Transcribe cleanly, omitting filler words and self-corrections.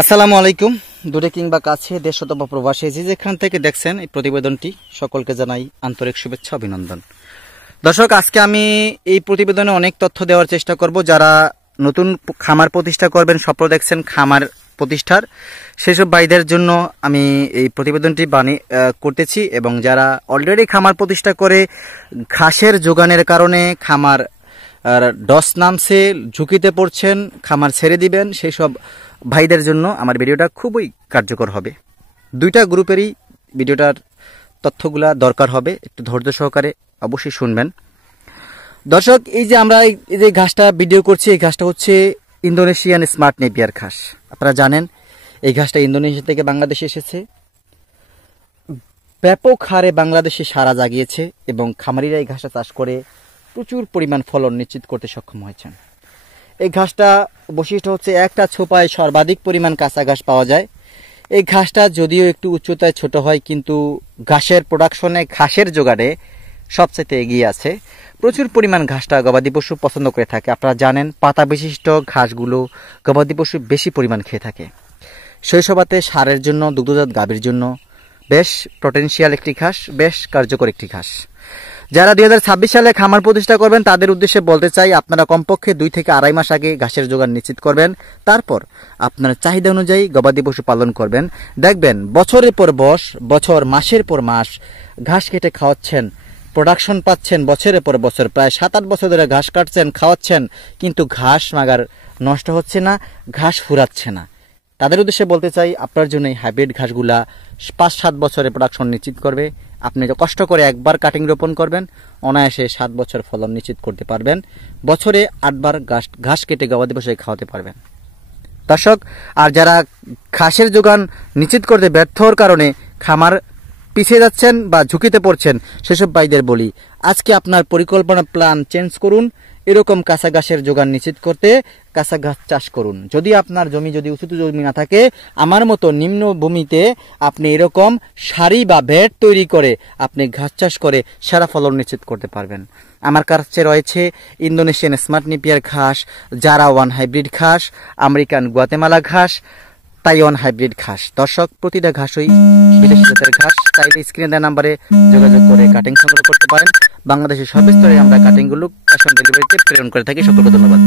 আসসালামু আলাইকুম। দূরে কিংবা কাছে, দেশ অথবা প্রবাসী, যে যেখান থেকে দেখছেন এই প্রতিবেদনটি, সকলকে জানাই আন্তরিক শুভেচ্ছা, অভিনন্দন। দর্শক, আজকে আমি এই প্রতিবেদনে অনেক তথ্য দেওয়ার চেষ্টা করব। যারা নতুন খামার প্রতিষ্ঠা করবেন, স্বপ্ন দেখছেন খামার প্রতিষ্ঠার, সেসব ভাইদের জন্য আমি এই প্রতিবেদনটি করতেছি। এবং যারা অলরেডি খামার প্রতিষ্ঠা করে ঘাসের যোগানের কারণে খামার ডস নামছে, ঝুঁকিতে পড়ছেন, খামার ছেড়ে দিবেন, সেই সব ভাইদের জন্য আমার ভিডিওটা খুবই কার্যকর হবে। দুইটা গ্রুপেরই ভিডিওটার তথ্যগুলা দরকার হবে, একটু ধৈর্য সহকারে অবশ্যই শুনবেন। দর্শক, এই যে আমরা এই যে ঘাসটা ভিডিও করছি, এই ঘাসটা হচ্ছে ইন্দোনেশিয়ান স্মার্ট নেপিয়ার ঘাস। আপনারা জানেন এই ঘাসটা ইন্দোনেশিয়া থেকে বাংলাদেশে এসেছে, ব্যাপক হারে বাংলাদেশে সাড়া জাগিয়েছে এবং খামারিরা এই ঘাসটা চাষ করে প্রচুর পরিমাণ ফলন নিশ্চিত করতে সক্ষম হয়েছেন। এই ঘাসটা বৈশিষ্ট্য হচ্ছে একটা ছোপায় সর্বাধিক পরিমাণ কাঁচা ঘাস পাওয়া যায়। এই ঘাসটা যদিও একটু উচ্চতায় ছোট হয়, কিন্তু ঘাসের প্রোডাকশনে, ঘাসের জোগাড়ে সবচেয়ে এগিয়ে আছে। প্রচুর পরিমাণ ঘাসটা গবাদি পশু পছন্দ করে থাকে। আপনারা জানেন পাতা বিশিষ্ট ঘাসগুলো গবাদি পশু বেশি পরিমাণ খেয়ে থাকে। শৈশবাতে সারের জন্য, দুগ্ধজাত গাভীর জন্য বেশ পটেনশিয়াল একটি ঘাস, বেশ কার্যকর একটি ঘাস। যারা 2026 সালে খামার প্রতিষ্ঠা করবেন তাদের উদ্দেশ্যে বলতে চাই, আপনারা কমপক্ষে 2 থেকে আড়াই মাস আগে ঘাসের জোগান নিশ্চিত করবেন। তারপর আপনার চাহিদা অনুযায়ী গবাদি পশু পালন করবেন। দেখবেন বছরের পর বছর, মাসের পর মাস ঘাস কেটে খাওয়াচ্ছেন, প্রোডাকশন পাচ্ছেন বছরের পর বছর, প্রায় 7-8 বছর ধরে ঘাস কাটছেন, খাওয়াচ্ছেন, কিন্তু ঘাস মাগার নষ্ট হচ্ছে না, ঘাস ফুরাচ্ছে না। তাদের উদ্দেশ্যে বলতে চাই, আপনার জন্য এই হাইব্রিড ঘাসগুলা 5-7 বছরের প্রোডাকশন নিশ্চিত করবে। আপনি কষ্ট করে একবার কাটিং রোপণ করবেন, অনায়াসে 7 বছর ফলন নিশ্চিত করতে পারবেন। বছরে 8 বার ঘাস কেটে গবাদি পশুকে খাওয়াতে পারবেন। দর্শক, আর যারা ঘাসের যোগান নিশ্চিত করতে ব্যর্থ হওয়ার কারণে খামার পিছিয়ে যাচ্ছেন বা ঝুঁকিতে পড়ছেন, সেসব ভাইদের বলি, আজকে আপনার পরিকল্পনা প্ল্যান চেঞ্জ করুন। এরকম কাঁচা ঘাসের যোগান নিশ্চিত করতে কাঁচা ঘাস চাষ করুন। যদি আপনার জমি উঁচু জমি না থাকে, আমার মতো নিম্ন ভূমিতে আপনি এরকম সারি বা ভেট তৈরি করে আপনি ঘাস চাষ করে সেরা ফলন নিশ্চিত করতে পারবেন। আমার কাছে রয়েছে ইন্দোনেশিয়ান স্মার্ট নেপিয়ার ঘাস, জারা 1 হাইব্রিড ঘাস, আমেরিকান গুয়াতেমালা ঘাস, তাইওয়ান হাইব্রিড ঘাস। দর্শক, প্রতিটা ঘাসই বিদেশি জাতের ঘাস। চাইলে স্ক্রিনে দেওয়া নাম্বারে যোগাযোগ করে কাটিং সংগ্রহ করতে পারেন। বাংলাদেশের সর্বস্তরে আমরা কাটিংগুলো ক্যাশ অন ডেলিভারিতে প্রেরণ করে থাকি। সকলকে ধন্যবাদ।